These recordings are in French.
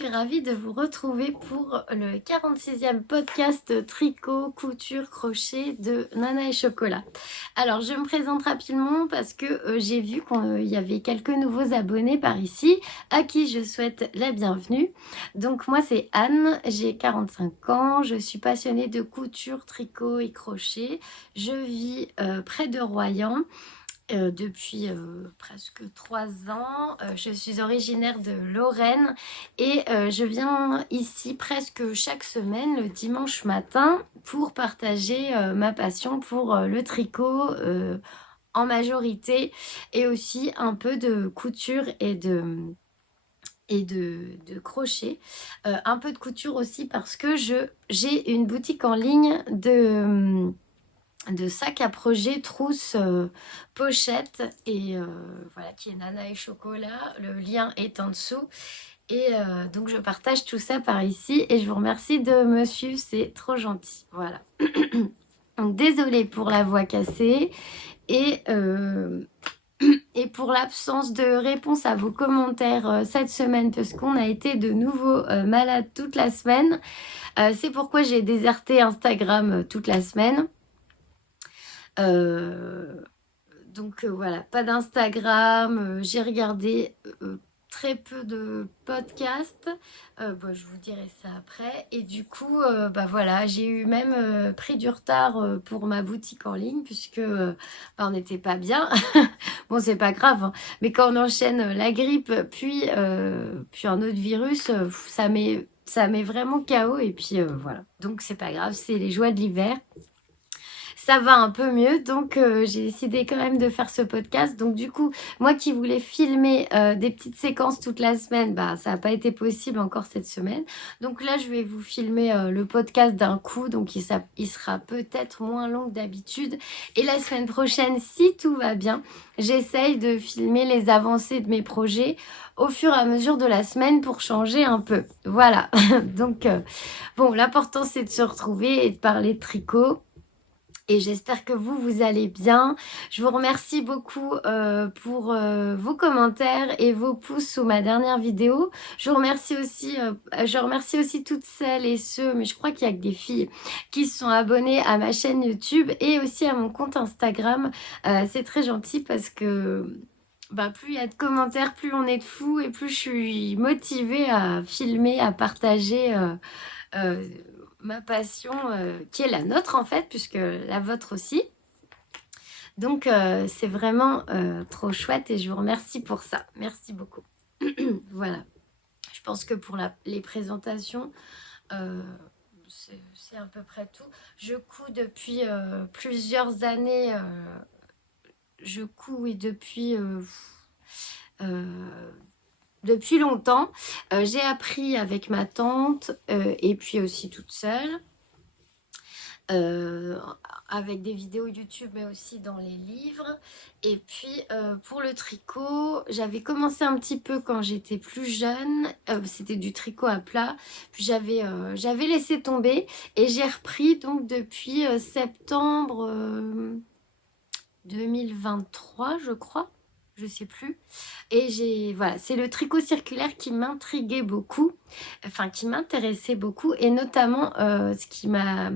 suis ravie de vous retrouver pour le 46e podcast tricot, couture, crochet de Nana et Chocolat. Alors, je me présente rapidement parce que j'ai vu qu'il y avait quelques nouveaux abonnés par ici à qui je souhaite la bienvenue. Donc, moi, c'est Anne, j'ai 45 ans, je suis passionnée de couture, tricot et crochet. Je vis près de Royan. Depuis presque 3 ans. Je suis originaire de Lorraine et je viens ici presque chaque semaine le dimanche matin pour partager ma passion pour le tricot en majorité et aussi un peu de couture et de crochet. Un peu de couture aussi parce que j'ai une boutique en ligne de sacs à projet, trousses, pochettes et voilà, qui est Nana et Chocolat. Le lien est en dessous. Et donc je partage tout ça par ici et je vous remercie de me suivre, c'est trop gentil. Voilà. Donc désolée pour la voix cassée et pour l'absence de réponse à vos commentaires cette semaine parce qu'on a été de nouveau malade toute la semaine. C'est pourquoi j'ai déserté Instagram toute la semaine. Donc voilà, pas d'Instagram, j'ai regardé très peu de podcasts, je vous dirai ça après, et du coup voilà, j'ai eu même pris du retard pour ma boutique en ligne puisque on n'était pas bien. Bon, c'est pas grave, hein, mais quand on enchaîne la grippe puis un autre virus, ça met vraiment KO et puis voilà, donc c'est pas grave, c'est les joies de l'hiver. Ça va un peu mieux, donc j'ai décidé quand même de faire ce podcast. Donc du coup, moi qui voulais filmer des petites séquences toute la semaine, ça n'a pas été possible encore cette semaine. Donc là, je vais vous filmer le podcast d'un coup, donc il sera peut-être moins long que d'habitude. Et la semaine prochaine, si tout va bien, j'essaye de filmer les avancées de mes projets au fur et à mesure de la semaine pour changer un peu. Voilà, donc bon, l'important c'est de se retrouver et de parler de tricot. Et j'espère que vous allez bien. Je vous remercie beaucoup pour vos commentaires et vos pouces sous ma dernière vidéo. Je remercie aussi toutes celles et ceux, mais je crois qu'il n'y a que des filles, qui sont abonnées à ma chaîne YouTube et aussi à mon compte Instagram. C'est très gentil parce que plus il y a de commentaires, plus on est de fous et plus je suis motivée à filmer, à partager ma passion qui est la nôtre en fait, puisque la vôtre aussi. Donc c'est vraiment trop chouette et je vous remercie pour ça. Merci beaucoup. Voilà. Je pense que pour les présentations, c'est à peu près tout. Je couds depuis plusieurs années. Je couds depuis longtemps. J'ai appris avec ma tante et puis aussi toute seule. Avec des vidéos YouTube mais aussi dans les livres. Et puis pour le tricot, j'avais commencé un petit peu quand j'étais plus jeune, c'était du tricot à plat, puis j'avais laissé tomber et j'ai repris donc depuis septembre 2023 je crois, je sais plus. Et voilà, c'est le tricot circulaire qui m'intriguait beaucoup, enfin qui m'intéressait beaucoup, et notamment ce qui m'a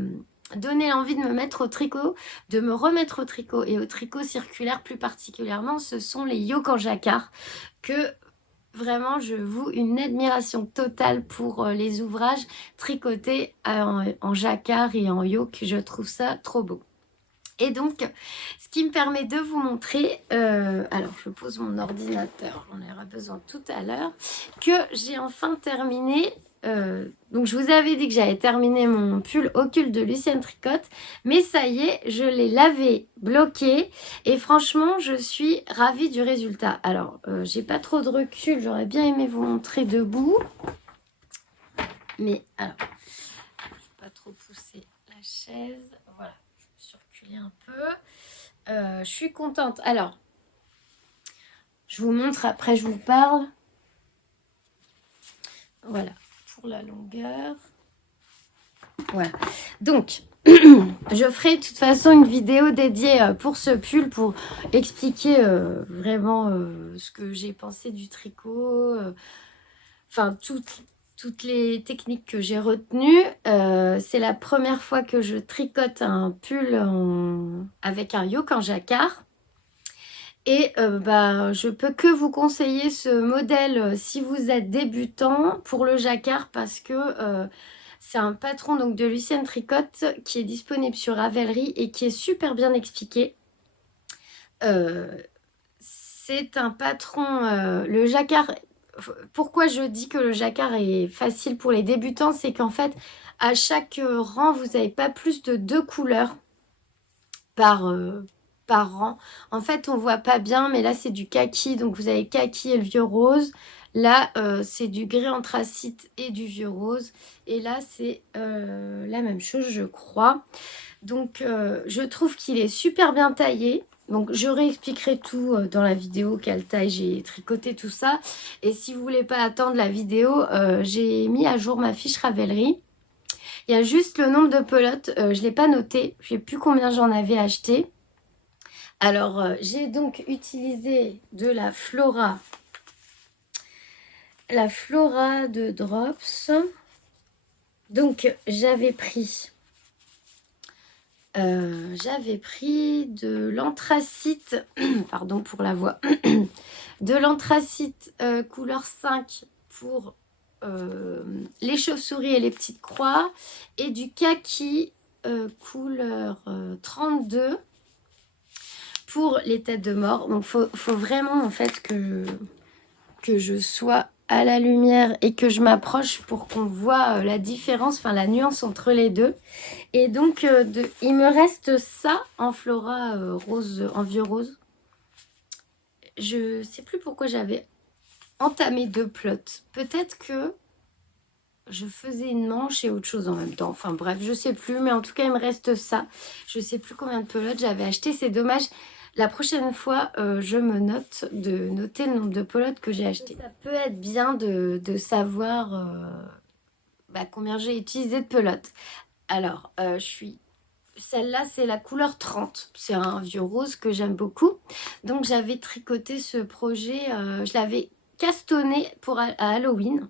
donné l'envie de me mettre au tricot, de me remettre au tricot et au tricot circulaire plus particulièrement, ce sont les yoke en jacquard, que vraiment je voue une admiration totale pour les ouvrages tricotés en jacquard et en yoke. Je trouve ça trop beau. Et donc, ce qui me permet de vous montrer, alors je pose mon ordinateur, j'en aurai besoin tout à l'heure, que j'ai enfin terminé. Donc je vous avais dit que j'avais terminé mon pull occulte de Lucienne Tricotte, mais ça y est, je l'ai lavé, bloqué, et franchement, je suis ravie du résultat. Alors, j'ai pas trop de recul, j'aurais bien aimé vous montrer debout, mais alors, je vais pas trop pousser la chaise, voilà. Un peu. Je suis contente. Alors, je vous montre après, je vous parle. Voilà, pour la longueur. Voilà. Donc, je ferai de toute façon une vidéo dédiée pour ce pull, pour expliquer vraiment ce que j'ai pensé du tricot. Enfin, toutes les techniques que j'ai retenues. C'est la première fois que je tricote un pull avec un yoke en jacquard. Et bah, je peux que vous conseiller ce modèle si vous êtes débutant pour le jacquard parce que c'est un patron donc, de Lucienne Tricotte qui est disponible sur Ravelry et qui est super bien expliqué. C'est un patron, le jacquard. Pourquoi je dis que le jacquard est facile pour les débutants, c'est qu'en fait, à chaque rang, vous n'avez pas plus de 2 couleurs par rang. En fait, on voit pas bien, mais là, c'est du kaki. Donc, vous avez kaki et le vieux rose. Là, c'est du gris anthracite et du vieux rose. Et là, c'est la même chose, je crois. Donc, je trouve qu'il est super bien taillé. Donc, je réexpliquerai tout dans la vidéo, quelle taille j'ai tricoté, tout ça. Et si vous voulez pas attendre la vidéo, j'ai mis à jour ma fiche Ravelry. Il y a juste le nombre de pelotes, je ne l'ai pas noté. Je ne sais plus combien j'en avais acheté. Alors, j'ai donc utilisé de la Flora de Drops. Donc, j'avais pris de l'anthracite, pardon pour la voix, de l'anthracite couleur 5 pour les chauves-souris et les petites croix, et du kaki couleur 32 pour les têtes de mort. Donc faut vraiment en fait que je sois à la lumière et que je m'approche pour qu'on voit la différence, enfin la nuance entre les deux. Et donc il me reste ça en Flora rose, en vieux rose. Je sais plus pourquoi j'avais entamé 2 plots. Peut-être que je faisais une manche et autre chose en même temps. Enfin bref, je sais plus, mais en tout cas il me reste ça. Je sais plus combien de pelotes j'avais acheté. C'est dommage. La prochaine fois, je me note de noter le nombre de pelotes que j'ai acheté. Ça peut être bien de savoir combien j'ai utilisé de pelotes. Alors, celle-là, c'est la couleur 30. C'est un vieux rose que j'aime beaucoup. Donc, j'avais tricoté ce projet. Je l'avais castonné à Halloween.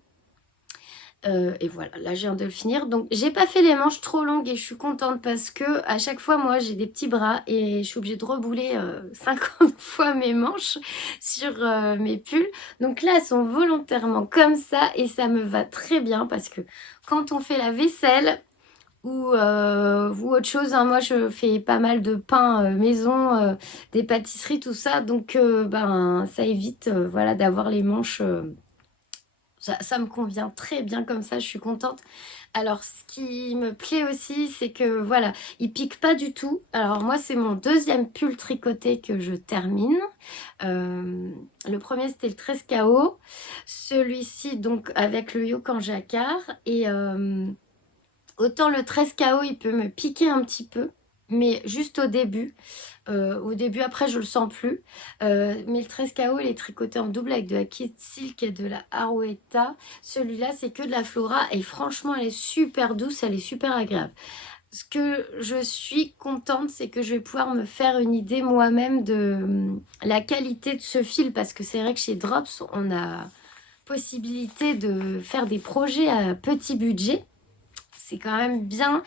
Et voilà, là je viens de le finir. Donc j'ai pas fait les manches trop longues et je suis contente parce que à chaque fois moi j'ai des petits bras et je suis obligée de rebouler 50 fois mes manches sur mes pulls. Donc là elles sont volontairement comme ça et ça me va très bien parce que quand on fait la vaisselle ou autre chose, hein, moi je fais pas mal de pain maison, des pâtisseries, tout ça. Donc ça évite voilà, d'avoir les manches... ça me convient très bien comme ça, je suis contente. Alors, ce qui me plaît aussi, c'est que, voilà, il pique pas du tout. Alors, moi, c'est mon deuxième pull tricoté que je termine. Le premier, c'était le 13 KO. Celui-ci, donc, avec le yoke en jacquard. Et autant le 13 KO, il peut me piquer un petit peu, mais juste au début. Après, je le sens plus. Mais le 13 KO, il est tricoté en double avec de la Kid Silk et de la Arouetta. Celui-là, c'est que de la Flora. Et franchement, elle est super douce, elle est super agréable. Ce que je suis contente, c'est que je vais pouvoir me faire une idée moi-même de la qualité de ce fil. Parce que c'est vrai que chez Drops, on a possibilité de faire des projets à petit budget. C'est quand même bien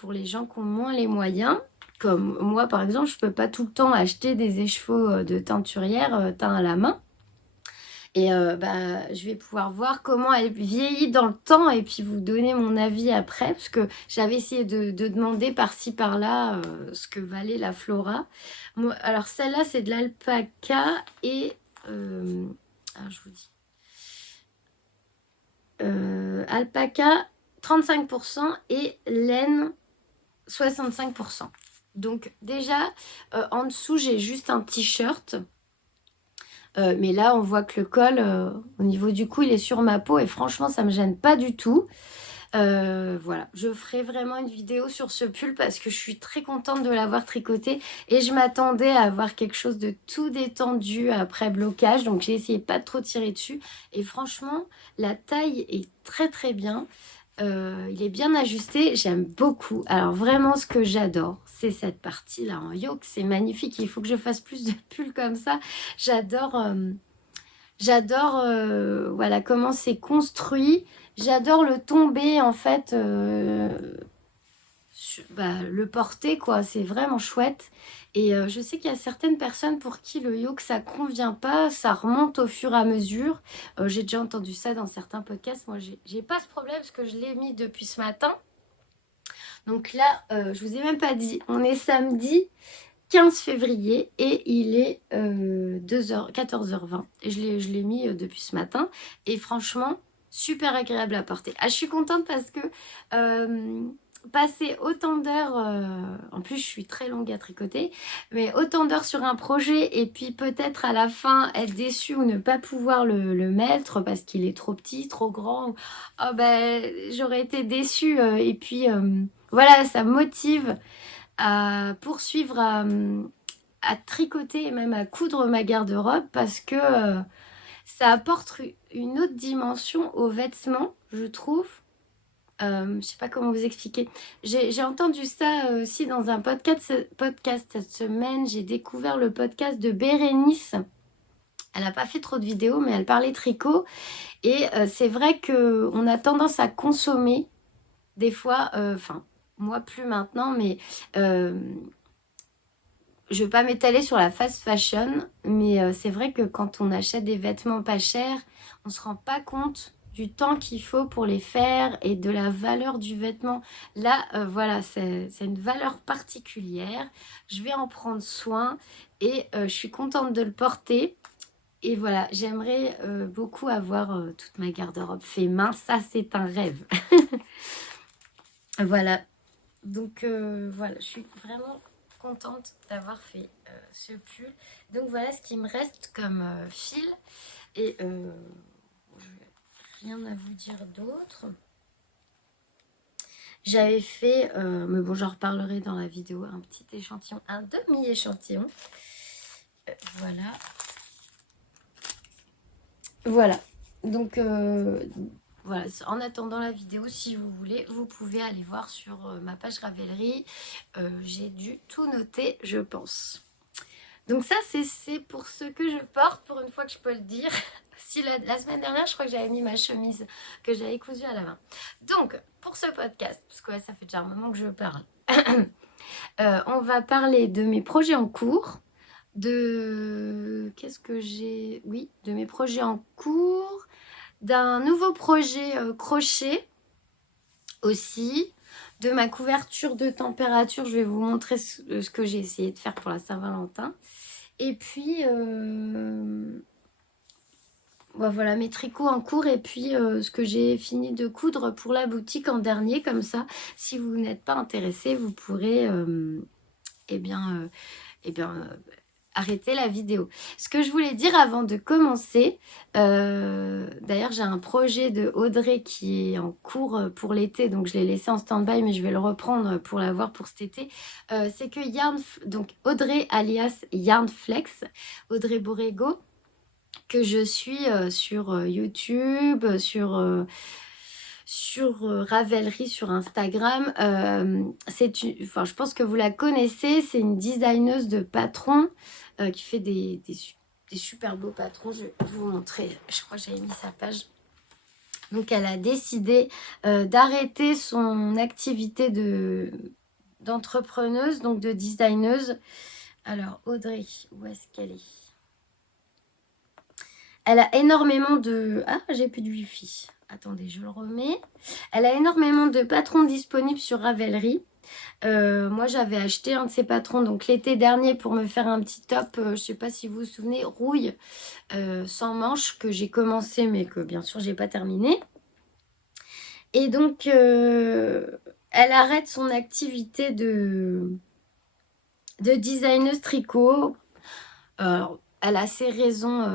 pour les gens qui ont moins les moyens. Comme moi, par exemple, je ne peux pas tout le temps acheter des échevaux de teinturière teint à la main. Et je vais pouvoir voir comment elle vieillit dans le temps et puis vous donner mon avis après. Parce que j'avais essayé de demander par-ci, par-là ce que valait la Flora. Moi, alors celle-là, c'est de l'alpaca et... je vous dis. Alpaca 35% et laine 65%. Donc déjà, en dessous, j'ai juste un t-shirt. Mais là, on voit que le col, au niveau du cou, il est sur ma peau. Et franchement, ça ne me gêne pas du tout. Voilà, je ferai vraiment une vidéo sur ce pull parce que je suis très contente de l'avoir tricoté. Et je m'attendais à avoir quelque chose de tout détendu après blocage. Donc, j'ai essayé pas de trop tirer dessus. Et franchement, la taille est très très bien. Il est bien ajusté, j'aime beaucoup. Alors vraiment ce que j'adore, c'est cette partie là en yoke, c'est magnifique. Il faut que je fasse plus de pulls comme ça. J'adore J'adore voilà, comment c'est construit. J'adore le tomber, en fait, le porter, quoi. C'est vraiment chouette. Et je sais qu'il y a certaines personnes pour qui le yoke, ça convient pas. Ça remonte au fur et à mesure. J'ai déjà entendu ça dans certains podcasts. Moi, j'ai pas ce problème parce que je l'ai mis depuis ce matin. Donc là, je vous ai même pas dit, on est samedi 15 février et il est 14h20. Et je l'ai mis depuis ce matin. Et franchement, super agréable à porter. Ah, je suis contente parce que passer autant d'heures, en plus je suis très longue à tricoter, mais autant d'heures sur un projet et puis peut-être à la fin être déçue ou ne pas pouvoir le mettre parce qu'il est trop petit, trop grand. Oh ben, j'aurais été déçue. Et puis voilà, ça motive à poursuivre à tricoter et même à coudre ma garde-robe parce que ça apporte une autre dimension aux vêtements, je trouve. Je sais pas comment vous expliquer. J'ai entendu ça aussi dans un podcast cette semaine. J'ai découvert le podcast de Bérénice. Elle n'a pas fait trop de vidéos, mais elle parlait tricot. Et c'est vrai qu'on a tendance à consommer des fois, enfin, moi plus maintenant, mais je ne veux pas m'étaler sur la fast fashion, mais c'est vrai que quand on achète des vêtements pas chers, on ne se rend pas compte du temps qu'il faut pour les faire et de la valeur du vêtement. Là, voilà, c'est une valeur particulière. Je vais en prendre soin et je suis contente de le porter. Et voilà, j'aimerais beaucoup avoir toute ma garde-robe fait main. Ça, c'est un rêve. Voilà. Donc voilà, je suis vraiment contente d'avoir fait ce pull. Donc voilà ce qui me reste comme fil. Et je n'ai rien à vous dire d'autre. J'avais fait, mais bon, j'en reparlerai dans la vidéo, un petit échantillon, un demi-échantillon. Voilà. Voilà. Donc voilà, en attendant la vidéo, si vous voulez, vous pouvez aller voir sur ma page Ravelry. J'ai dû tout noter, je pense. Donc ça, c'est pour ce que je porte, pour une fois que je peux le dire. Si la semaine dernière, je crois que j'avais mis ma chemise que j'avais cousue à la main. Donc, pour ce podcast, parce que ouais, ça fait déjà un moment que je parle, on va parler de mes projets en cours, de... Qu'est-ce que j'ai... Oui, de mes projets en cours, d'un nouveau projet crochet aussi, de ma couverture de température. Je vais vous montrer ce que j'ai essayé de faire pour la Saint-Valentin. Et puis, voilà mes tricots en cours et puis ce que j'ai fini de coudre pour la boutique en dernier. Comme ça, si vous n'êtes pas intéressé, vous pourrez eh bien, arrêter la vidéo. Ce que je voulais dire avant de commencer, d'ailleurs j'ai un projet de Audrey qui est en cours pour l'été, donc je l'ai laissé en stand-by, mais je vais le reprendre pour l'avoir pour cet été. C'est que donc Audrey alias Yarnflex, Audrey Borrego, que je suis sur YouTube, sur Ravelry, sur Instagram. Je pense que vous la connaissez, c'est une designeuse de patrons qui fait des super beaux patrons. Je vais vous montrer, je crois que j'avais mis sa page. Donc elle a décidé d'arrêter son activité d'entrepreneuse, donc de designeuse. Alors Audrey, où est-ce qu'elle est? Elle a énormément de... Ah, j'ai plus de wifi. Attendez, je le remets. Elle a énormément de patrons disponibles sur Ravelry. Moi, j'avais acheté un de ces patrons donc l'été dernier pour me faire un petit top, je ne sais pas si vous vous souvenez, rouille sans manches que j'ai commencé mais que bien sûr, j'ai pas terminé. Et donc, elle arrête son activité de designeuse tricot. Elle a ses raisons,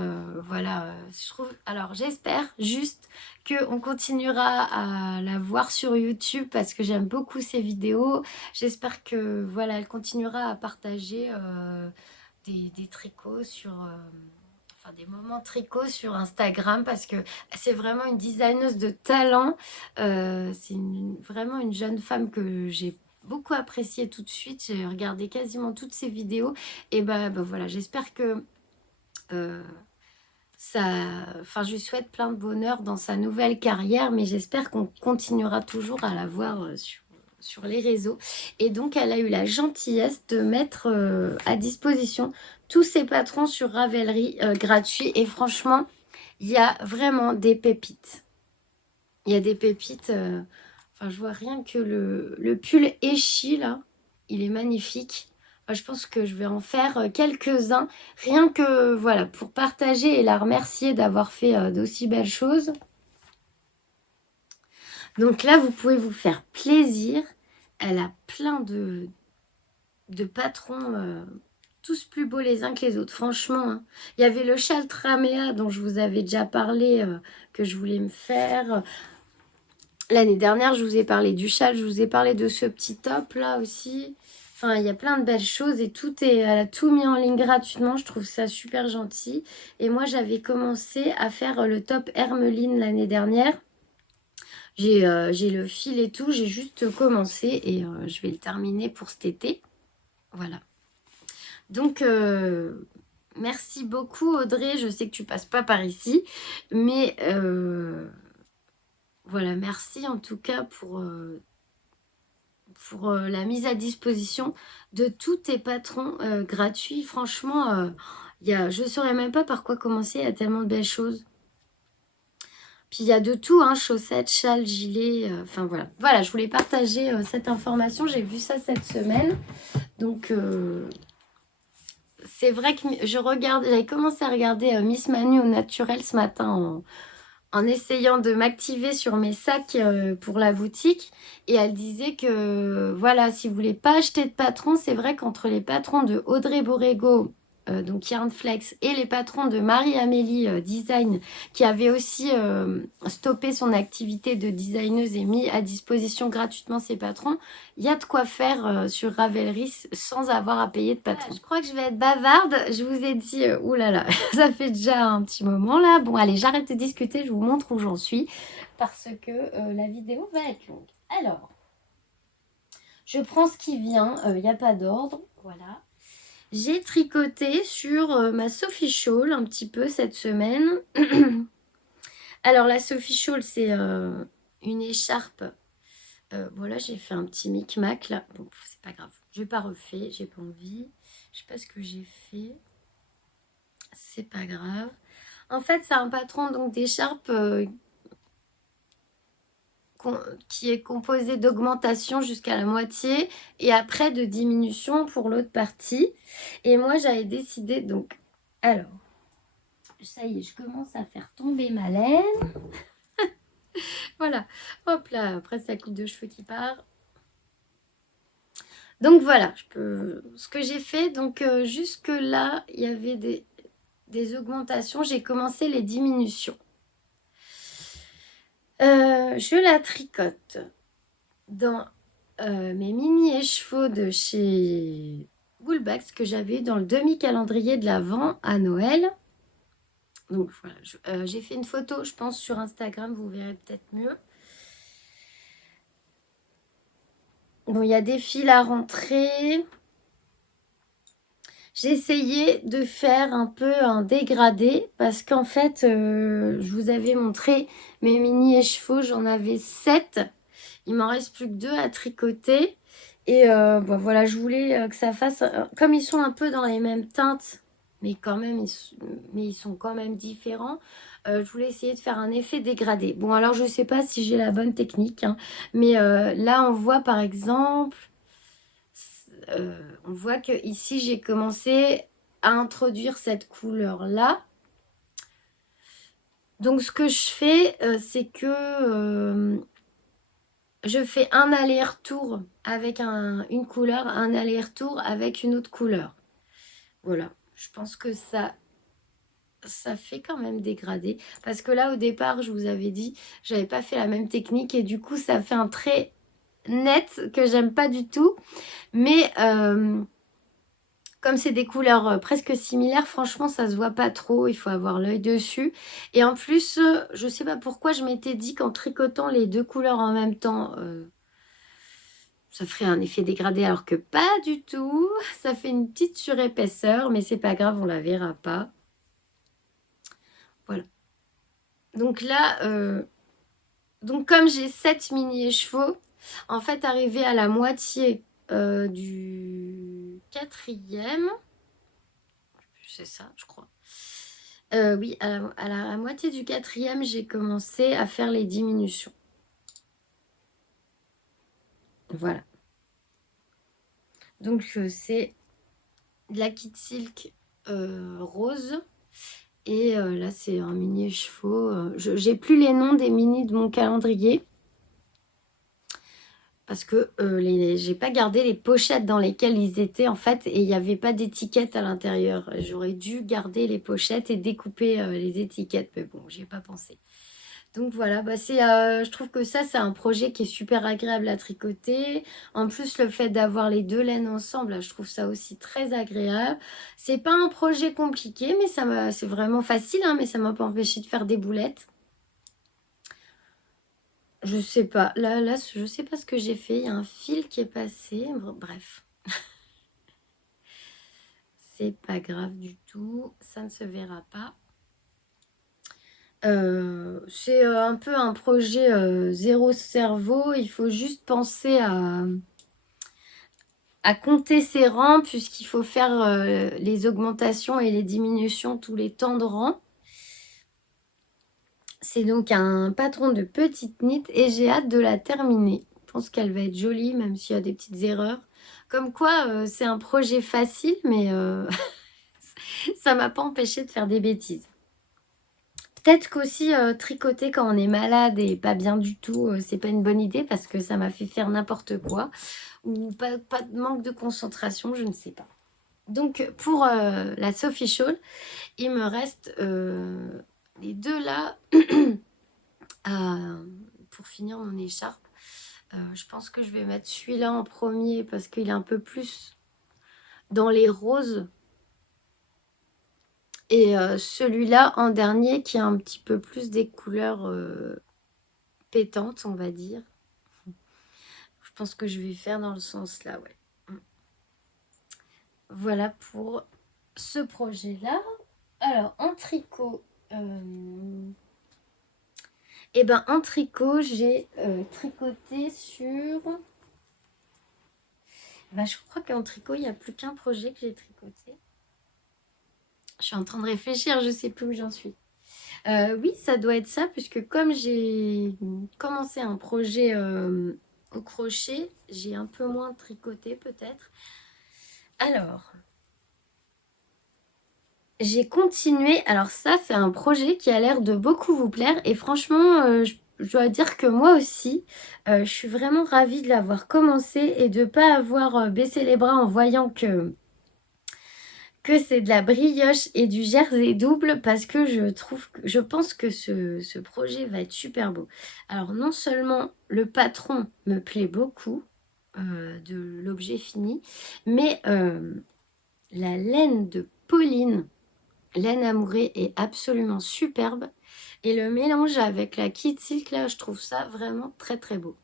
voilà, je trouve. Alors, j'espère juste qu'on continuera à la voir sur YouTube parce que j'aime beaucoup ses vidéos. J'espère que, voilà, elle continuera à partager des tricots sur... enfin, des moments tricot sur Instagram parce que c'est vraiment une designeuse de talent. C'est vraiment une jeune femme que j'ai beaucoup appréciée tout de suite. J'ai regardé quasiment toutes ses vidéos. Et voilà, j'espère que enfin, je lui souhaite plein de bonheur dans sa nouvelle carrière, mais j'espère qu'on continuera toujours à la voir sur les réseaux. Et donc, elle a eu la gentillesse de mettre à disposition tous ses patrons sur Ravelry gratuits. Et franchement, il y a vraiment des pépites. Il y a des pépites. Enfin, je vois rien que le pull Echi, là, il est magnifique. Je pense que je vais en faire quelques-uns, rien que, voilà, pour partager et la remercier d'avoir fait d'aussi belles choses. Donc là, vous pouvez vous faire plaisir. Elle a plein de patrons, tous plus beaux les uns que les autres, franchement. Hein. Il y avait le châle Tramea dont je vous avais déjà parlé, que je voulais me faire. L'année dernière, je vous ai parlé du châle, je vous ai parlé de ce petit top là aussi. Enfin, il y a plein de belles choses et elle a tout mis en ligne gratuitement. Je trouve ça super gentil. Et moi, j'avais commencé à faire le top Hermeline l'année dernière. J'ai le fil et tout. J'ai juste commencé et je vais le terminer pour cet été. Voilà. Donc, merci beaucoup Audrey. Je sais que tu passes pas par ici. Mais voilà, merci en tout cas pour la mise à disposition de tous tes patrons gratuits. Franchement, je ne saurais même pas par quoi commencer, il y a tellement de belles choses. Puis il y a de tout, hein, chaussettes, châles, gilets, enfin voilà. Voilà, je voulais partager cette information, j'ai vu ça cette semaine. Donc, c'est vrai que j'avais commencé à regarder Miss Manu au naturel ce matin en essayant de m'activer sur mes sacs pour la boutique. Et elle disait que, voilà, si vous voulez pas acheter de patron, c'est vrai qu'entre les patrons de Audrey Borrego, donc Yarnflex, et les patrons de Marie-Amélie Design, qui avait aussi stoppé son activité de designeuse et mis à disposition gratuitement ses patrons, il y a de quoi faire sur Ravelry sans avoir à payer de patron. Je crois que je vais être bavarde. Je vous ai dit, oulala, ça fait déjà un petit moment là. Bon, allez, j'arrête de discuter, je vous montre où j'en suis parce que la vidéo va être longue. Alors, je prends ce qui vient, il n'y a pas d'ordre, voilà. J'ai tricoté sur ma Sophie Shawl un petit peu cette semaine. Alors, la Sophie Shawl, c'est une écharpe. Voilà, j'ai fait un petit micmac là. Bon, c'est pas grave. Je vais pas refaire, j'ai pas envie. Je sais pas ce que j'ai fait. C'est pas grave. En fait, c'est un patron donc d'écharpe qui est composé d'augmentation jusqu'à la moitié et après de diminution pour l'autre partie. Et moi, j'avais décidé donc... Alors, ça y est, je commence à faire tomber ma laine. Voilà. Hop là, après, c'est la coupe de cheveux qui part. Donc voilà, ce que j'ai fait, donc jusque là, il y avait des augmentations. J'ai commencé les diminutions. Je la tricote dans mes mini écheveaux de chez Woolbags que j'avais dans le demi-calendrier de l'Avent à Noël. Donc voilà, j'ai fait une photo, je pense, sur Instagram, vous verrez peut-être mieux. Bon, il y a des fils à rentrer. J'ai essayé de faire un peu un dégradé parce qu'en fait, je vous avais montré mes mini écheveaux, j'en avais 7. Il m'en reste plus que 2 à tricoter. Et bon, voilà, je voulais que ça fasse... comme ils sont un peu dans les mêmes teintes, mais quand même, ils sont quand même différents, je voulais essayer de faire un effet dégradé. Bon, alors je ne sais pas si j'ai la bonne technique, hein, mais là, on voit par exemple... on voit que ici j'ai commencé à introduire cette couleur là. Donc ce que je fais, c'est que je fais un aller-retour avec une couleur, un aller-retour avec une autre couleur. Voilà, je pense que ça fait quand même dégradé. Parce que là, au départ, je vous avais dit, j'avais pas fait la même technique et du coup, ça fait un trait net que j'aime pas du tout. Mais comme c'est des couleurs presque similaires, franchement, ça se voit pas trop. Il faut avoir l'œil dessus. Et en plus, je sais pas pourquoi je m'étais dit qu'en tricotant les deux couleurs en même temps, ça ferait un effet dégradé alors que pas du tout. Ça fait une petite surépaisseur, mais c'est pas grave, on la verra pas. Donc là, donc comme j'ai 7 mini-écheveaux, en fait, arrivé à la moitié du quatrième, c'est ça, je crois. Oui, à la moitié du quatrième, j'ai commencé à faire les diminutions. Voilà. Donc, c'est de la Kit Silk rose. Et là, c'est un mini écheveau. J'ai plus les noms des minis de mon calendrier. Parce que j'ai pas gardé les pochettes dans lesquelles ils étaient, en fait. Et il n'y avait pas d'étiquette à l'intérieur. J'aurais dû garder les pochettes et découper les étiquettes. Mais bon, j'y ai pas pensé. Donc voilà, bah je trouve que ça, c'est un projet qui est super agréable à tricoter. En plus, le fait d'avoir les deux laines ensemble, là, je trouve ça aussi très agréable. C'est pas un projet compliqué, mais c'est vraiment facile, hein, mais ça m'a pas empêché de faire des boulettes. Je sais pas, là, je sais pas ce que j'ai fait. Il y a un fil qui est passé. Bref, c'est pas grave du tout. Ça ne se verra pas. C'est un peu un projet zéro cerveau. Il faut juste penser à compter ses rangs puisqu'il faut faire les augmentations et les diminutions tous les temps de rang. C'est donc un patron de petite knit et j'ai hâte de la terminer. Je pense qu'elle va être jolie même s'il y a des petites erreurs. Comme quoi, c'est un projet facile, mais ça m'a pas empêché de faire des bêtises. Peut-être qu'aussi tricoter quand on est malade et pas bien du tout, c'est pas une bonne idée parce que ça m'a fait faire n'importe quoi. Ou pas de manque de concentration, je ne sais pas. Donc pour la Sophie Shawl, il me reste les deux là pour finir mon écharpe. Je pense que je vais mettre celui-là en premier parce qu'il est un peu plus dans les roses. Et celui-là en dernier qui a un petit peu plus des couleurs pétantes, on va dire. Je pense que je vais faire dans le sens là, ouais. Voilà pour ce projet-là. Alors, en tricot, et ben en tricot, j'ai tricoté sur... Ben, je crois qu'en tricot, il n'y a plus qu'un projet que j'ai tricoté. Je suis en train de réfléchir, je sais plus où j'en suis. Oui, ça doit être ça, puisque comme j'ai commencé un projet au crochet, j'ai un peu moins tricoté peut-être. Alors, j'ai continué. Alors ça, c'est un projet qui a l'air de beaucoup vous plaire. Et franchement, je dois dire que moi aussi, je suis vraiment ravie de l'avoir commencé et de ne pas avoir baissé les bras en voyant que c'est de la brioche et du jersey double parce que je pense que ce projet va être super beau. Alors non seulement le patron me plaît beaucoup de l'objet fini, mais la laine de Pauline, laine amourée, est absolument superbe. Et le mélange avec la Kit Silk, là, je trouve ça vraiment très très beau.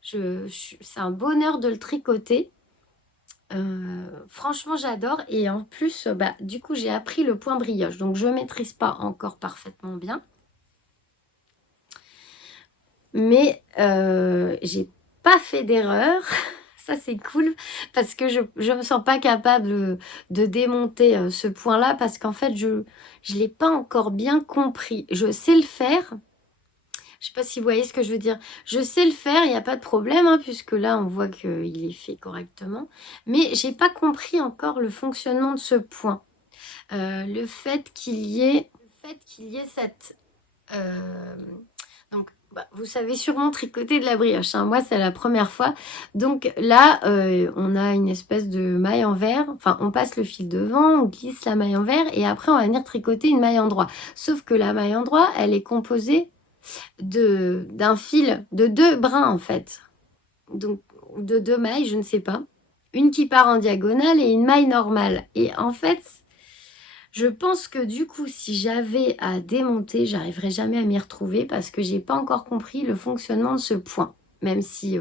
C'est un bonheur de le tricoter. Franchement, j'adore. Et en plus, bah, du coup, j'ai appris le point brioche. Donc, je ne maîtrise pas encore parfaitement bien. Mais j'ai pas fait d'erreur. Ça, c'est cool. Parce que je ne me sens pas capable de démonter ce point-là. Parce qu'en fait, je ne l'ai pas encore bien compris. Je sais le faire. Je ne sais pas si vous voyez ce que je veux dire. Je sais le faire, il n'y a pas de problème, hein, puisque là, on voit qu'il est fait correctement. Mais j'ai pas compris encore le fonctionnement de ce point. Le fait qu'il y ait cette... donc, bah, vous savez sûrement tricoter de la brioche, hein. Moi, c'est la première fois. Donc là, on a une espèce de maille en verre. Enfin, on passe le fil devant, on glisse la maille en verre et après, on va venir tricoter une maille en droit. Sauf que la maille en droit, elle est composée d'un fil, de deux brins en fait. Donc, de deux mailles, je ne sais pas. Une qui part en diagonale et une maille normale. Et en fait, je pense que du coup, si j'avais à démonter, j'arriverais jamais à m'y retrouver parce que j'ai pas encore compris le fonctionnement de ce point. Même si,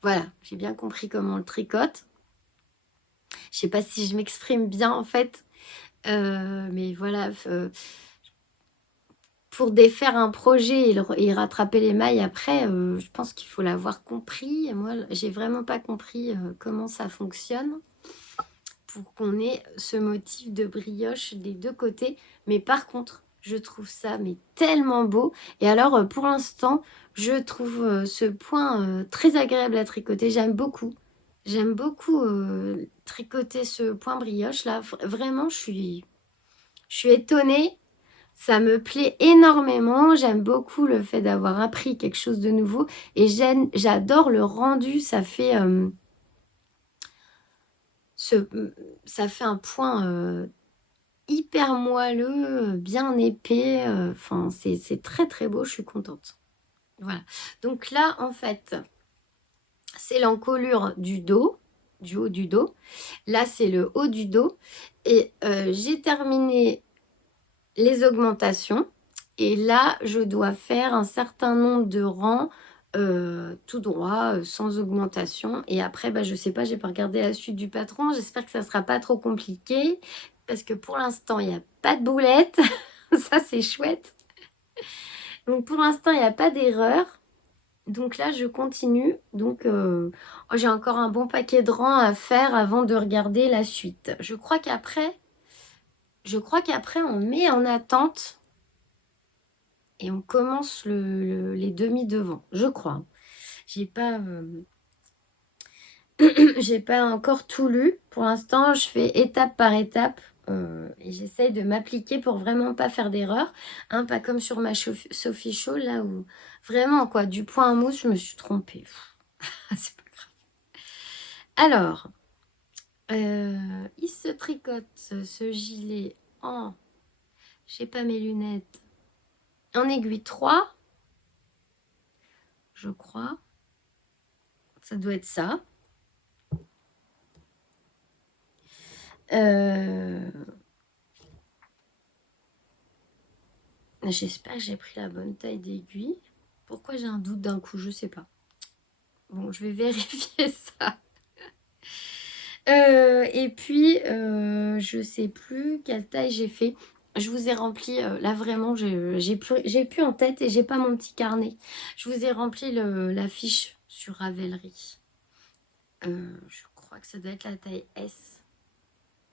voilà, j'ai bien compris comment on le tricote. Je sais pas si je m'exprime bien en fait. Mais voilà, pour défaire un projet et rattraper les mailles après, je pense qu'il faut l'avoir compris. Et moi, j'ai vraiment pas compris comment ça fonctionne pour qu'on ait ce motif de brioche des deux côtés. Mais par contre, je trouve ça mais tellement beau. Et alors, pour l'instant, je trouve ce point très agréable à tricoter. J'aime beaucoup. J'aime beaucoup tricoter ce point brioche là. Vraiment, je suis étonnée. Ça me plaît énormément. J'aime beaucoup le fait d'avoir appris quelque chose de nouveau. Et j'adore le rendu. Ça fait un point hyper moelleux, bien épais. Enfin, c'est très très beau. Je suis contente. Voilà. Donc là, en fait, c'est l'encolure du dos, du haut du dos. Là, c'est le haut du dos. Et j'ai terminé les augmentations. Et là, je dois faire un certain nombre de rangs tout droit, sans augmentation. Et après, bah, je sais pas, j'ai pas regardé la suite du patron. J'espère que ça sera pas trop compliqué. Parce que pour l'instant, il n'y a pas de boulette. Ça, c'est chouette. Donc, pour l'instant, il n'y a pas d'erreur. Donc là, je continue. Donc, j'ai encore un bon paquet de rangs à faire avant de regarder la suite. Je crois qu'après, on met en attente et on commence les demi-devants, je crois. J'ai pas, j'ai pas encore tout lu. Pour l'instant, je fais étape par étape et j'essaye de m'appliquer pour vraiment pas faire d'erreur. Hein, pas comme sur ma Sophie Show, là où vraiment, quoi, du point à mousse, je me suis trompée. C'est pas grave. Alors, il se tricote ce gilet en... J'ai pas mes lunettes. En aiguille 3, je crois. Ça doit être ça. J'espère que j'ai pris la bonne taille d'aiguille. Pourquoi j'ai un doute d'un coup, je sais pas. Bon, je vais vérifier ça. Et puis, je sais plus quelle taille j'ai fait. Je vous ai rempli, là vraiment, j'ai plus en tête et j'ai pas mon petit carnet. Je vous ai rempli la fiche sur Ravelry. Je crois que ça doit être la taille S,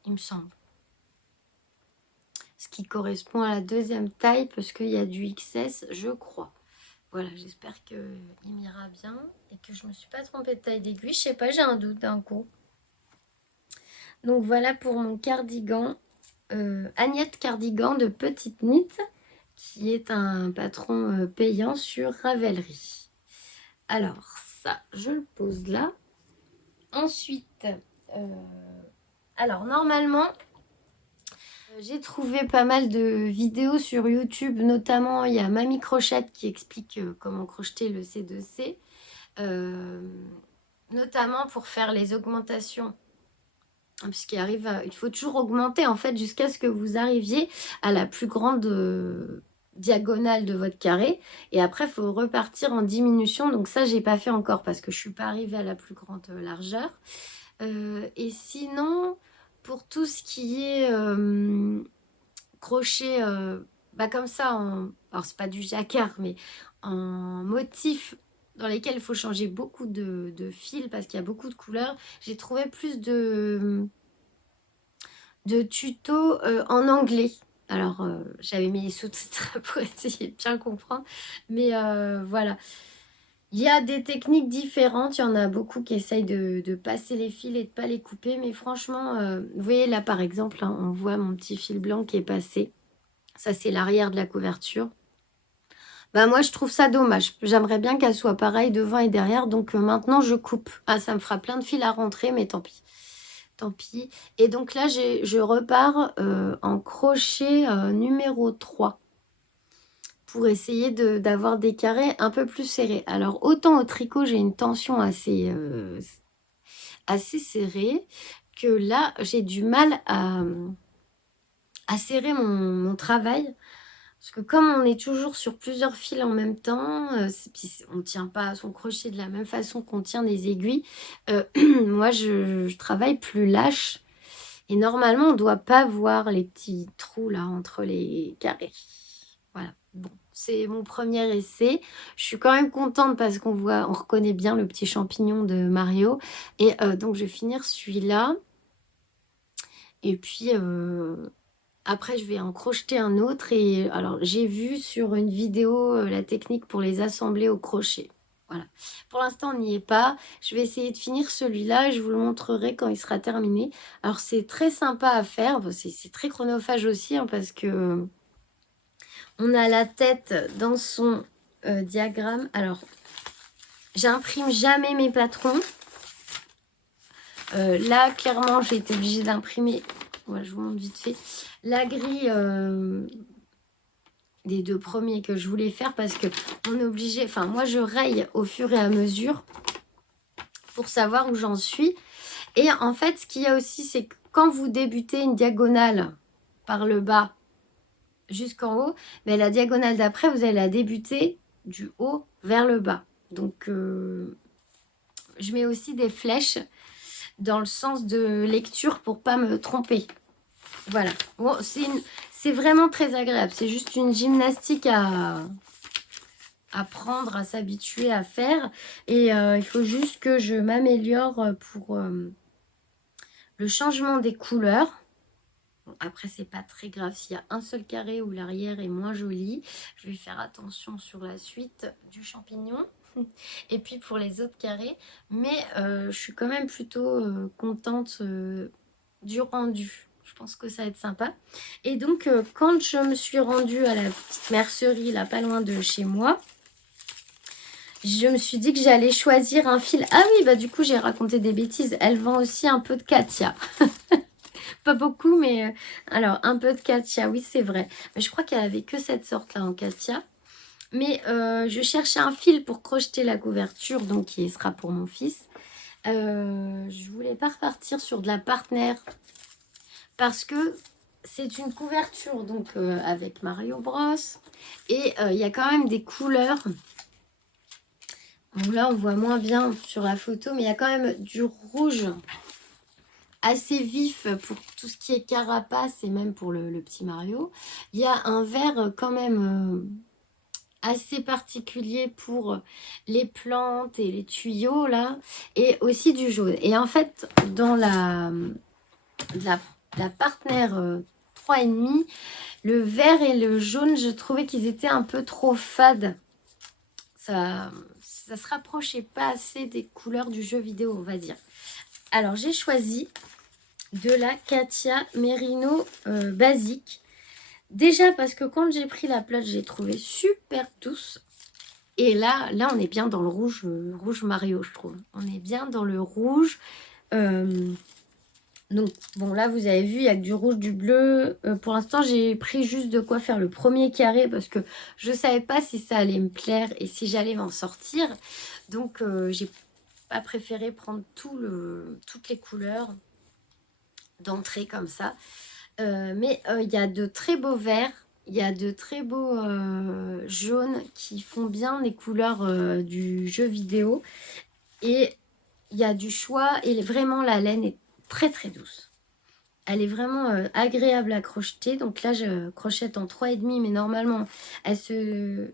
il me semble. Ce qui correspond à la deuxième taille parce qu'il y a du XS, je crois. Voilà, j'espère qu'il m'ira bien et que je ne me suis pas trompée de taille d'aiguille. Je sais pas, j'ai un doute d'un coup. Donc voilà pour mon cardigan, Agnette Cardigan de Petite Knit, qui est un patron payant sur Ravelry. Alors ça, je le pose là. Ensuite, alors normalement, j'ai trouvé pas mal de vidéos sur YouTube, notamment il y a Mamie Crochette qui explique comment crocheter le C2C, notamment pour faire les augmentations. Puisqu'il arrive il faut toujours augmenter en fait jusqu'à ce que vous arriviez à la plus grande diagonale de votre carré. Et après, il faut repartir en diminution. Donc ça, j'ai pas fait encore parce que je suis pas arrivée à la plus grande largeur. Et sinon, pour tout ce qui est crochet, bah comme ça, alors c'est pas du jacquard, mais en motif dans lesquels il faut changer beaucoup de fils parce qu'il y a beaucoup de couleurs. J'ai trouvé plus de tutos en anglais. Alors, j'avais mis les sous-titres pour essayer de bien comprendre. Mais voilà. Il y a des techniques différentes. Il y en a beaucoup qui essayent de passer les fils et de ne pas les couper. Mais franchement, vous voyez là, par exemple, hein, on voit mon petit fil blanc qui est passé. Ça, c'est l'arrière de la couverture. Bah, moi, je trouve ça dommage. J'aimerais bien qu'elle soit pareille devant et derrière. Donc, maintenant, je coupe. Ah, ça me fera plein de fils à rentrer, mais tant pis. Tant pis. Et donc là, je repars en crochet numéro 3 pour essayer d'avoir des carrés un peu plus serrés. Alors, autant au tricot, j'ai une tension assez serrée que là, j'ai du mal à serrer mon travail. Parce que comme on est toujours sur plusieurs fils en même temps, puis on ne tient pas son crochet de la même façon qu'on tient des aiguilles, moi, je travaille plus lâche. Et normalement, on ne doit pas voir les petits trous là entre les carrés. Voilà. bon, c'est mon premier essai. Je suis quand même contente parce on reconnaît bien le petit champignon de Mario. Et donc, je vais finir celui-là. Et puis, après, je vais en crocheter un autre. Et alors, j'ai vu sur une vidéo la technique pour les assembler au crochet. Voilà. Pour l'instant, on n'y est pas. Je vais essayer de finir celui-là et je vous le montrerai quand il sera terminé. Alors, c'est très sympa à faire. Bon, c'est très chronophage aussi hein, parce que on a la tête dans son diagramme. Alors, j'imprime jamais mes patrons. Là, clairement, j'ai été obligée d'imprimer. Voilà, je vous montre vite fait. La grille des 2 premiers que je voulais faire parce que on est obligé. Enfin, moi, je raye au fur et à mesure pour savoir où j'en suis. Et en fait, ce qu'il y a aussi, c'est que quand vous débutez une diagonale par le bas jusqu'en haut, mais la diagonale d'après, vous allez la débuter du haut vers le bas. Donc, je mets aussi des flèches dans le sens de lecture pour pas me tromper. Voilà. Bon, c'est vraiment très agréable. C'est juste une gymnastique à apprendre, à s'habituer à faire. Et il faut juste que je m'améliore pour le changement des couleurs. Bon, après, c'est pas très grave s'il y a un seul carré où l'arrière est moins joli. Je vais faire attention sur la suite du champignon. Et puis pour les autres carrés. Mais je suis quand même plutôt contente du rendu. Je pense que ça va être sympa. Et donc, quand je me suis rendue à la petite mercerie, là, pas loin de chez moi, je me suis dit que j'allais choisir un fil. Ah oui, bah du coup, j'ai raconté des bêtises. Elle vend aussi un peu de Katia. Pas beaucoup, mais alors, un peu de Katia, oui, c'est vrai. Mais je crois qu'elle avait que cette sorte-là en Katia. Mais je cherchais un fil pour crocheter la couverture, donc qui sera pour mon fils. Je voulais pas repartir sur de la partenaire parce que c'est une couverture donc avec Mario Bros. Et il y a quand même des couleurs. Bon, là, on voit moins bien sur la photo, mais il y a quand même du rouge assez vif pour tout ce qui est carapace et même pour le petit Mario. Il y a un vert quand même assez particulier pour les plantes et les tuyaux là, et aussi du jaune. Et en fait, dans la partenaire 3,5, le vert et le jaune, je trouvais qu'ils étaient un peu trop fades. Ça se rapprochait pas assez des couleurs du jeu vidéo, on va dire. Alors, j'ai choisi de la Katia Merino basique. Déjà parce que quand j'ai pris la plate, j'ai trouvé super douce. Et là, on est bien dans le rouge, rouge Mario, je trouve. On est bien dans le rouge. Donc, bon, là, vous avez vu, il y a que du rouge, du bleu. Pour l'instant, j'ai pris juste de quoi faire le premier carré parce que je ne savais pas si ça allait me plaire et si j'allais m'en sortir. Donc, j'ai pas préféré prendre toutes les couleurs d'entrée comme ça. Mais il y a de très beaux verts. Il y a de très beaux jaunes qui font bien les couleurs du jeu vidéo. Et il y a du choix et vraiment la laine est très très douce. Elle est vraiment agréable à crocheter. Donc là, je crochette en 3,5, mais normalement, elle se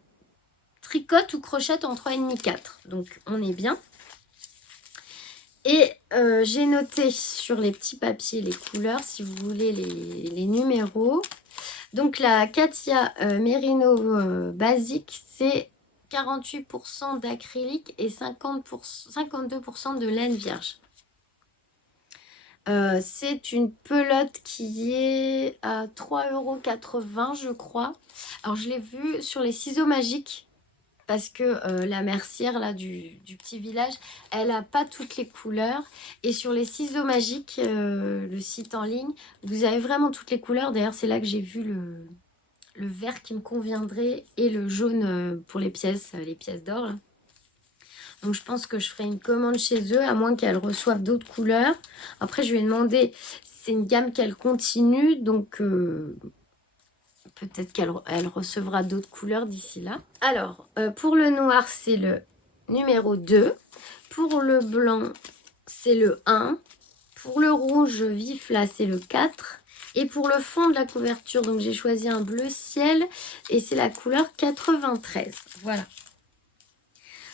tricote ou crochette en 3,5, 4. Donc on est bien. Et j'ai noté sur les petits papiers les couleurs, si vous voulez les numéros. Donc la Katia Merino basique, c'est 48% d'acrylique et 52% de laine vierge. C'est une pelote qui est à 3,80 € je crois. Alors je l'ai vue sur les ciseaux magiques parce que la mercière là, du petit village, elle n'a pas toutes les couleurs. Et sur les ciseaux magiques, le site en ligne, vous avez vraiment toutes les couleurs. D'ailleurs, c'est là que j'ai vu le vert qui me conviendrait et le jaune pour les pièces d'or. Là. Donc, je pense que je ferai une commande chez eux, à moins qu'elles reçoivent d'autres couleurs. Après, je lui ai demandé, c'est une gamme qu'elle continue, donc peut-être qu'elle recevra d'autres couleurs d'ici là. Alors, pour le noir, c'est le numéro 2. Pour le blanc, c'est le 1. Pour le rouge vif, là, c'est le 4. Et pour le fond de la couverture, donc j'ai choisi un bleu ciel et c'est la couleur 93. Voilà.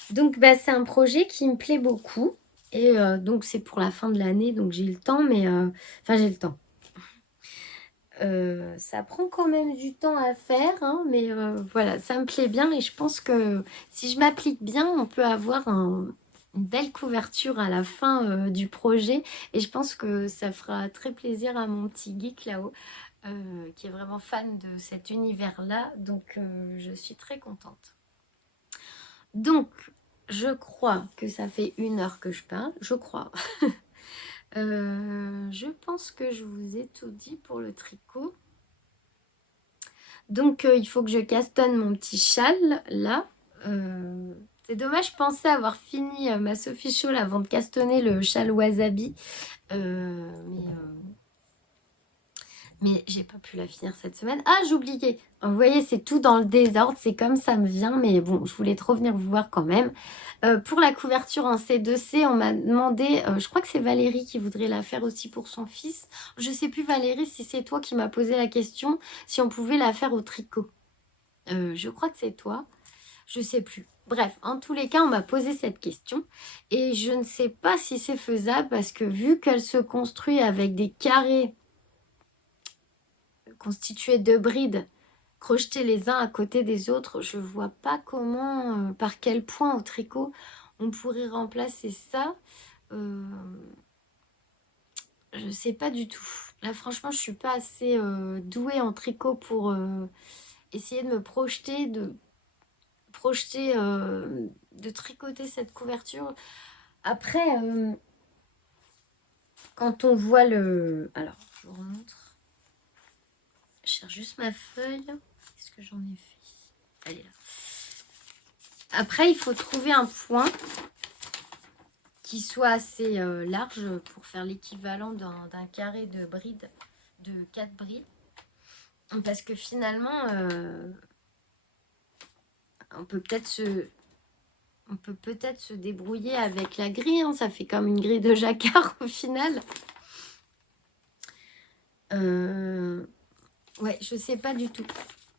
Donc bah, c'est un projet qui me plaît beaucoup. Et donc c'est pour la fin de l'année, donc j'ai le temps, mais... Enfin j'ai le temps. Ça prend quand même du temps à faire, hein, mais voilà, ça me plaît bien et je pense que si je m'applique bien, on peut avoir une belle couverture à la fin du projet et je pense que ça fera très plaisir à mon petit geek là-haut qui est vraiment fan de cet univers-là, donc je suis très contente. Donc, je crois que ça fait 1 heure que je parle, je crois. Je pense que je vous ai tout dit pour le tricot. Donc, il faut que je castonne mon petit châle, là. C'est dommage, je pensais avoir fini ma Sophie Shawl avant de castonner le châle wasabi. Mais j'ai pas pu la finir cette semaine. Ah, j'oubliais. Vous voyez, c'est tout dans le désordre. C'est comme ça me vient. Mais bon, je voulais trop venir vous voir quand même. Pour la couverture en C2C, on m'a demandé... je crois que c'est Valérie qui voudrait la faire aussi pour son fils. Je sais plus, Valérie, si c'est toi qui m'as posé la question. Si on pouvait la faire au tricot. Je crois que c'est toi. Je sais plus. Bref, en tous les cas, on m'a posé cette question. Et je ne sais pas si c'est faisable. Parce que vu qu'elle se construit avec des carrés... constitués de brides crochetés les uns à côté des autres, je vois pas comment, par quel point au tricot on pourrait remplacer ça. Je sais pas du tout. Là franchement je suis pas assez douée en tricot pour essayer de me projeter, de tricoter cette couverture. Après quand on voit le... Alors je vous remontre. Je cherche juste ma feuille. Qu'est-ce que j'en ai fait? Elle est là. Après, il faut trouver un point qui soit assez large pour faire l'équivalent d'un carré de brides, de 4 brides. Parce que finalement, on peut peut-être se débrouiller avec la grille. Hein. Ça fait comme une grille de jacquard au final. Ouais, je sais pas du tout.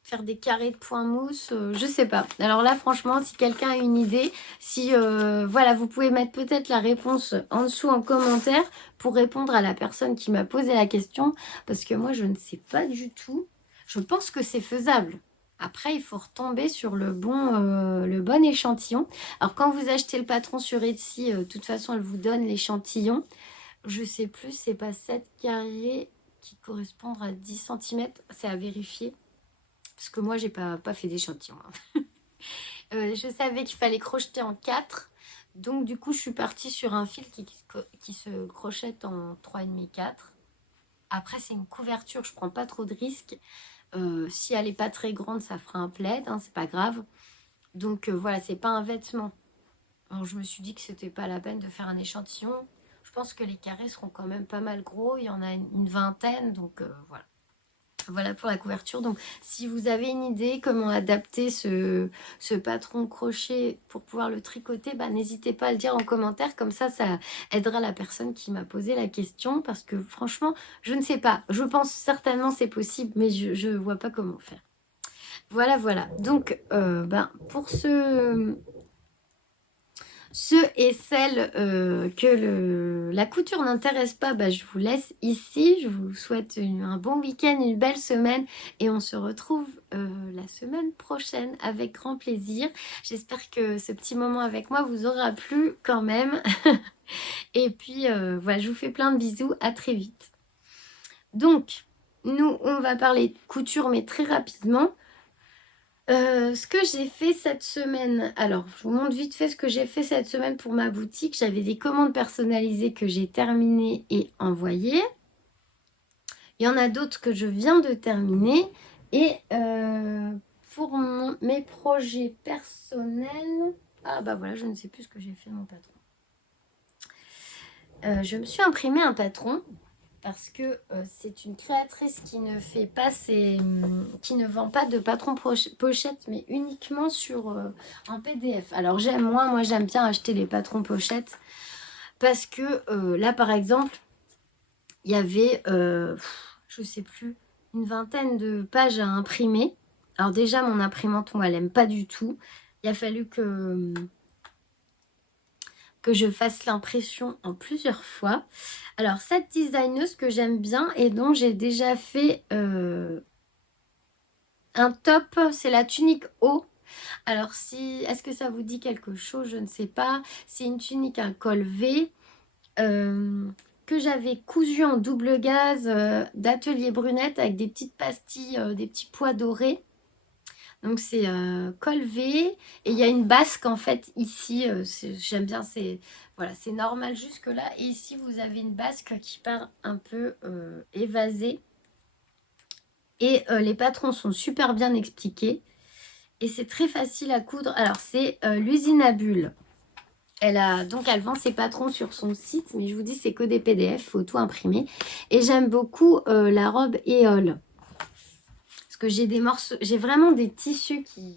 Faire des carrés de point mousse, je sais pas. Alors là, franchement, si quelqu'un a une idée, si voilà, vous pouvez mettre peut-être la réponse en dessous en commentaire pour répondre à la personne qui m'a posé la question, parce que moi, je ne sais pas du tout. Je pense que c'est faisable. Après, il faut retomber sur le bon échantillon. Alors, quand vous achetez le patron sur Etsy, de toute façon, elle vous donne l'échantillon. Je sais plus, c'est pas 7 carrés qui correspondent à 10 cm. C'est à vérifier. Parce que moi, j'ai pas fait d'échantillon. Hein. Je savais qu'il fallait crocheter en 4. Donc, du coup, je suis partie sur un fil qui se crochette en 3,5, 4. Après, c'est une couverture. Je prends pas trop de risques. Si elle n'est pas très grande, ça fera un plaid. Hein, c'est pas grave. Donc, voilà, c'est pas un vêtement. Alors, je me suis dit que c'était pas la peine de faire un échantillon. Je pense que les carrés seront quand même pas mal gros. Il y en a une vingtaine. Donc, voilà. Voilà pour la couverture. Donc, si vous avez une idée comment adapter ce patron crochet pour pouvoir le tricoter, bah, n'hésitez pas à le dire en commentaire. Comme ça aidera la personne qui m'a posé la question. Parce que franchement, je ne sais pas. Je pense certainement c'est possible, mais je ne vois pas comment faire. Voilà, voilà. Donc, pour ceux et celles que la couture n'intéresse pas, je vous laisse ici. Je vous souhaite un bon week-end, une belle semaine et on se retrouve la semaine prochaine avec grand plaisir. J'espère que ce petit moment avec moi vous aura plu quand même. Et puis voilà, je vous fais plein de bisous, à très vite. Donc, nous, on va parler de couture mais très rapidement. Ce que j'ai fait cette semaine, alors je vous montre vite fait ce que j'ai fait cette semaine pour ma boutique. J'avais des commandes personnalisées que j'ai terminées et envoyées. Il y en a d'autres que je viens de terminer. Et pour mes projets personnels, ah bah voilà, je ne sais plus ce que j'ai fait de mon patron. Je me suis imprimé un patron. Parce que c'est une créatrice qui ne vend pas de patron pochette, mais uniquement sur un PDF. Alors moi j'aime bien acheter les patrons pochettes parce que là par exemple, il y avait, je je sais plus, une vingtaine de pages à imprimer. Alors déjà, mon imprimante, moi, elle aime pas du tout. Il a fallu que je fasse l'impression en plusieurs fois. Alors, cette designeuse que j'aime bien et dont j'ai déjà fait un top, c'est la tunique haut. Alors, est-ce que ça vous dit quelque chose? Je ne sais pas. C'est une tunique, un col V, que j'avais cousu en double gaze d'Atelier Brunette avec des petites pastilles, des petits pois dorés. Donc c'est col V et il y a une basque en fait ici, j'aime bien, c'est voilà, c'est normal jusque là. Et ici vous avez une basque qui part un peu évasée. Et les patrons sont super bien expliqués. Et c'est très facile à coudre. Alors c'est l'usine à bulles. Elle vend ses patrons sur son site, mais je vous dis c'est que des PDF, faut tout imprimer. Et j'aime beaucoup la robe Éole. Parce que j'ai des morceaux, j'ai vraiment des tissus qui...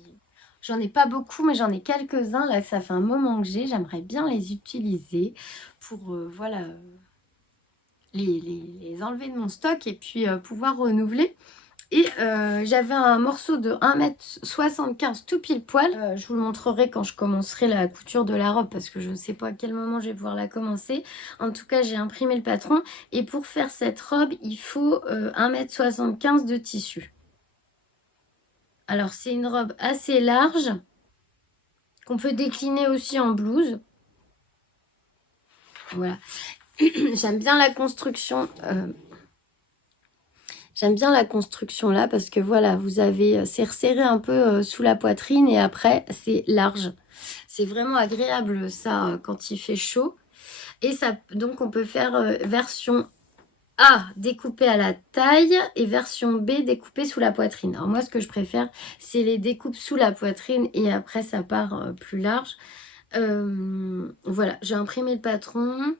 J'en ai pas beaucoup, mais j'en ai quelques-uns. Là, ça fait un moment que j'aimerais bien les utiliser pour, voilà, les enlever de mon stock et puis pouvoir renouveler. Et j'avais un morceau de 1,75 m tout pile poil. Je vous le montrerai quand je commencerai la couture de la robe parce que je ne sais pas à quel moment je vais pouvoir la commencer. En tout cas, j'ai imprimé le patron. Et pour faire cette robe, il faut 1,75 m de tissu. Alors, c'est une robe assez large qu'on peut décliner aussi en blouse. Voilà. J'aime bien la construction. J'aime bien la construction là parce que voilà, vous avez, c'est resserré un peu sous la poitrine et après, c'est large. C'est vraiment agréable ça quand il fait chaud. Et ça, donc, on peut faire version A découpée à la taille et version B découpée sous la poitrine. Alors moi, ce que je préfère, c'est les découpes sous la poitrine et après, ça part plus large. Voilà, j'ai imprimé le patron.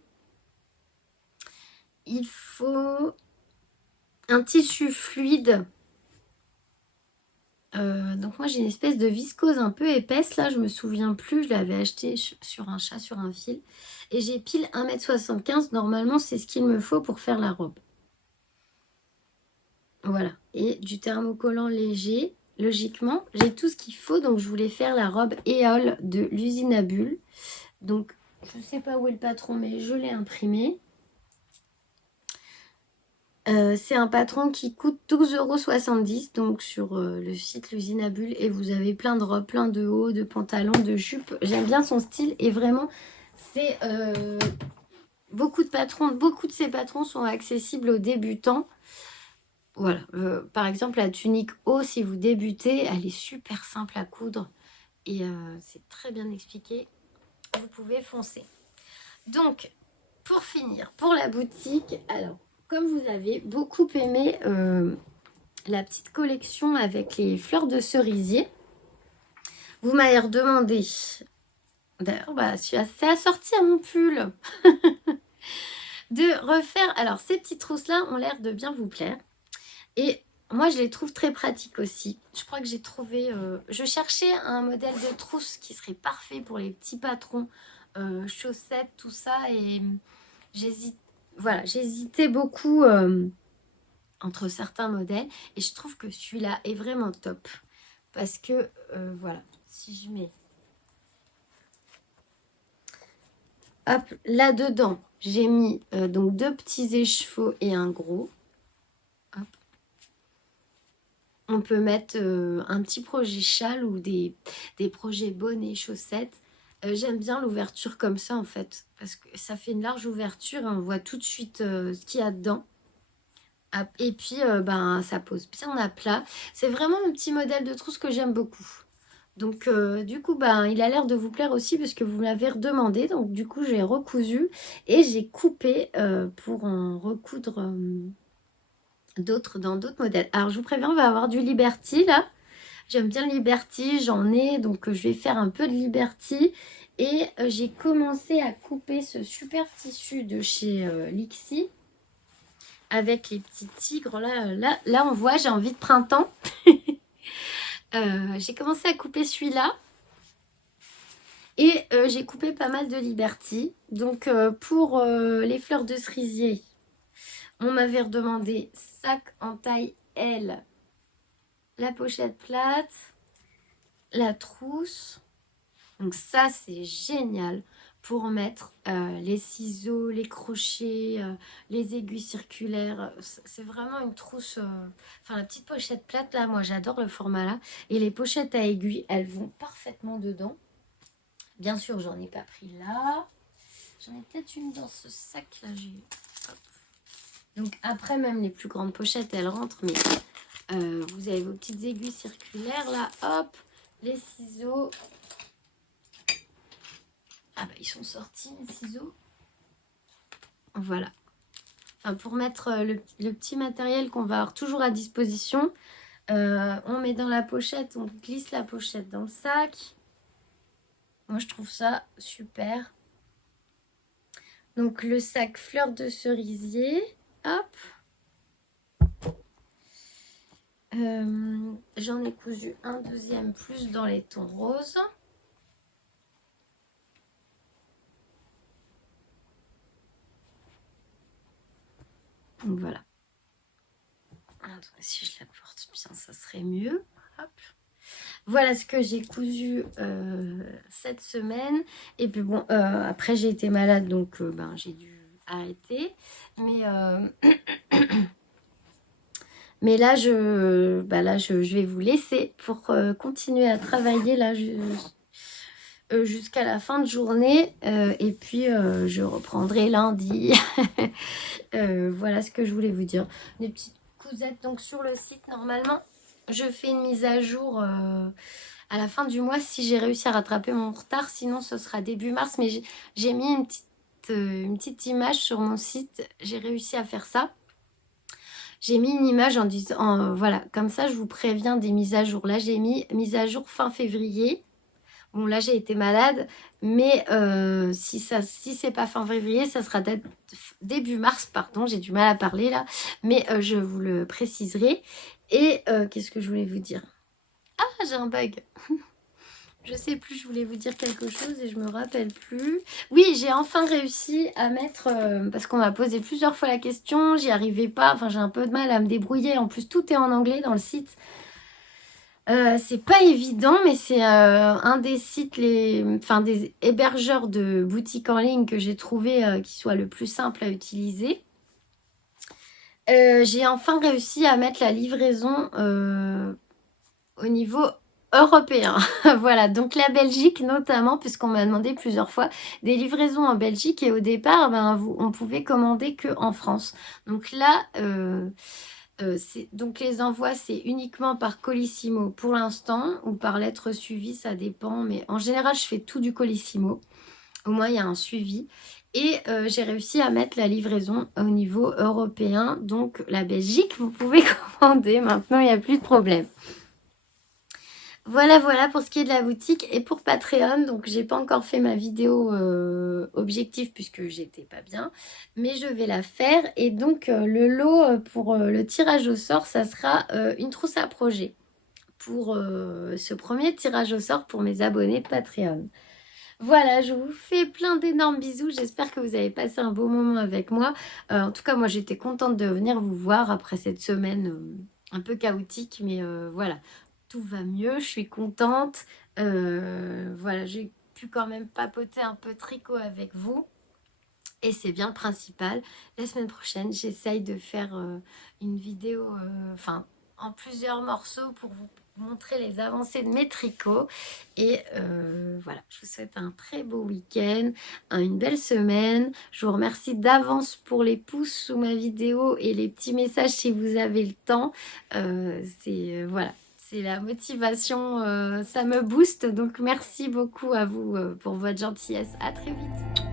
Il faut un tissu fluide. Donc moi, j'ai une espèce de viscose un peu épaisse. Là, je me souviens plus. Je l'avais acheté sur un chat, sur un fil. Et j'ai pile 1,75 m. Normalement, c'est ce qu'il me faut pour faire la robe. Voilà. Et du thermocollant léger. Logiquement, j'ai tout ce qu'il faut. Donc, je voulais faire la robe Éole de l'usine à bulles. Donc, je ne sais pas où est le patron, mais je l'ai imprimé. C'est un patron qui coûte 12,70 € donc sur le site l'usine à bulles. Et vous avez plein de robes, plein de hauts, de pantalons, de jupes. J'aime bien son style et vraiment, c'est beaucoup de ces patrons sont accessibles aux débutants. Voilà, par exemple la tunique haut, si vous débutez, elle est super simple à coudre et c'est très bien expliqué. Vous pouvez foncer. Donc, pour finir, pour la boutique, alors, comme vous avez beaucoup aimé la petite collection avec les fleurs de cerisier, vous m'avez redemandé, d'ailleurs, bah, c'est à sortir mon pull, de refaire. Alors, ces petites trousses-là ont l'air de bien vous plaire. Et moi, je les trouve très pratiques aussi. Je crois que j'ai trouvé... je cherchais un modèle de trousse qui serait parfait pour les petits patrons, chaussettes, tout ça. Et j'hésitais beaucoup entre certains modèles. Et je trouve que celui-là est vraiment top. Parce que, voilà, si je mets... Hop, là-dedans, j'ai mis donc 2 petits écheveaux et un gros. Hop. On peut mettre un petit projet châle ou des projets bonnets, chaussettes. J'aime bien l'ouverture comme ça en fait. Parce que ça fait une large ouverture et on voit tout de suite ce qu'il y a dedans. Et puis ça pose bien à plat. C'est vraiment un petit modèle de trousse que j'aime beaucoup. Donc du coup il a l'air de vous plaire aussi parce que vous m'avez redemandé. Donc du coup j'ai recousu et j'ai coupé pour en recoudre... dans d'autres modèles. Alors je vous préviens, on va avoir du Liberty là. J'aime bien le Liberty, j'en ai, donc je vais faire un peu de Liberty. Et j'ai commencé à couper ce super tissu de chez Lixi avec les petits tigres là. Là on voit, j'ai envie de printemps. J'ai commencé à couper celui-là. Et j'ai coupé pas mal de Liberty. Donc pour les fleurs de cerisier, On m'avait redemandé sac en taille L, la pochette plate, la trousse. Donc ça, c'est génial pour mettre les ciseaux, les crochets, les aiguilles circulaires. C'est vraiment une trousse... Enfin, la petite pochette plate, là, moi, j'adore le format là. Et les pochettes à aiguilles, elles vont parfaitement dedans. Bien sûr, j'en ai pas pris là. J'en ai peut-être une dans ce sac là. Donc après, même les plus grandes pochettes, elles rentrent. Mais vous avez vos petites aiguilles circulaires là. Hop, les ciseaux. Ah bah ils sont sortis les ciseaux. Voilà. Enfin, pour mettre le petit matériel qu'on va avoir toujours à disposition. On met dans la pochette, on glisse la pochette dans le sac. Moi je trouve ça super. Donc le sac fleur de cerisier. Hop. J'en ai cousu un deuxième plus dans les tons roses. Donc voilà. Attendez, si je la porte bien, ça serait mieux. Hop. Voilà ce que j'ai cousu cette semaine. Et puis bon, après j'ai été malade, donc ben, j'ai dû arrêter. Mais là, je vais vous laisser pour continuer à travailler là jusqu'à la fin de journée. Et puis, je reprendrai lundi. Voilà ce que je voulais vous dire. Des petites cousettes. Donc, sur le site, normalement, je fais une mise à jour à la fin du mois si j'ai réussi à rattraper mon retard. Sinon, ce sera début mars. Mais j'ai mis une petite image sur mon site. J'ai réussi à faire ça. J'ai mis une image en disant, voilà, comme ça je vous préviens des mises à jour. Là, j'ai mis mise à jour fin février. Bon, là, j'ai été malade, mais si c'est pas fin février, ça sera début mars, pardon, j'ai du mal à parler là, mais je vous le préciserai. Et qu'est-ce que je voulais vous dire? Ah, j'ai un bug. Je sais plus, je voulais vous dire quelque chose et je me rappelle plus. Oui, j'ai enfin réussi à mettre, parce qu'on m'a posé plusieurs fois la question, j'y arrivais pas, enfin j'ai un peu de mal à me débrouiller. En plus, tout est en anglais dans le site. C'est pas évident, mais c'est un des sites, des hébergeurs de boutiques en ligne que j'ai trouvé qui soit le plus simple à utiliser. J'ai enfin réussi à mettre la livraison au niveau européen. Voilà, donc la Belgique notamment, puisqu'on m'a demandé plusieurs fois des livraisons en Belgique et au départ, ben, on pouvait commander que en France. Donc là, donc les envois, c'est uniquement par Colissimo pour l'instant ou par lettre suivie, ça dépend. Mais en général, je fais tout du Colissimo. Au moins, il y a un suivi. Et j'ai réussi à mettre la livraison au niveau européen. Donc la Belgique, vous pouvez commander. Maintenant, il n'y a plus de problème. Voilà pour ce qui est de la boutique et pour Patreon. Donc, j'ai pas encore fait ma vidéo objectif puisque j'étais pas bien. Mais je vais la faire. Et donc, le lot pour le tirage au sort, ça sera une trousse à projet. Pour ce premier tirage au sort pour mes abonnés Patreon. Voilà, je vous fais plein d'énormes bisous. J'espère que vous avez passé un beau moment avec moi. En tout cas, moi, j'étais contente de venir vous voir après cette semaine un peu chaotique. Mais voilà, tout va mieux. Je suis contente. Voilà, j'ai pu quand même papoter un peu tricot avec vous. Et c'est bien le principal. La semaine prochaine, j'essaye de faire une vidéo, en plusieurs morceaux pour vous montrer les avancées de mes tricots. Et voilà, je vous souhaite un très beau week-end, une belle semaine. Je vous remercie d'avance pour les pouces sous ma vidéo et les petits messages si vous avez le temps. Voilà. C'est la motivation, ça me booste. Donc merci beaucoup à vous pour votre gentillesse. À très vite.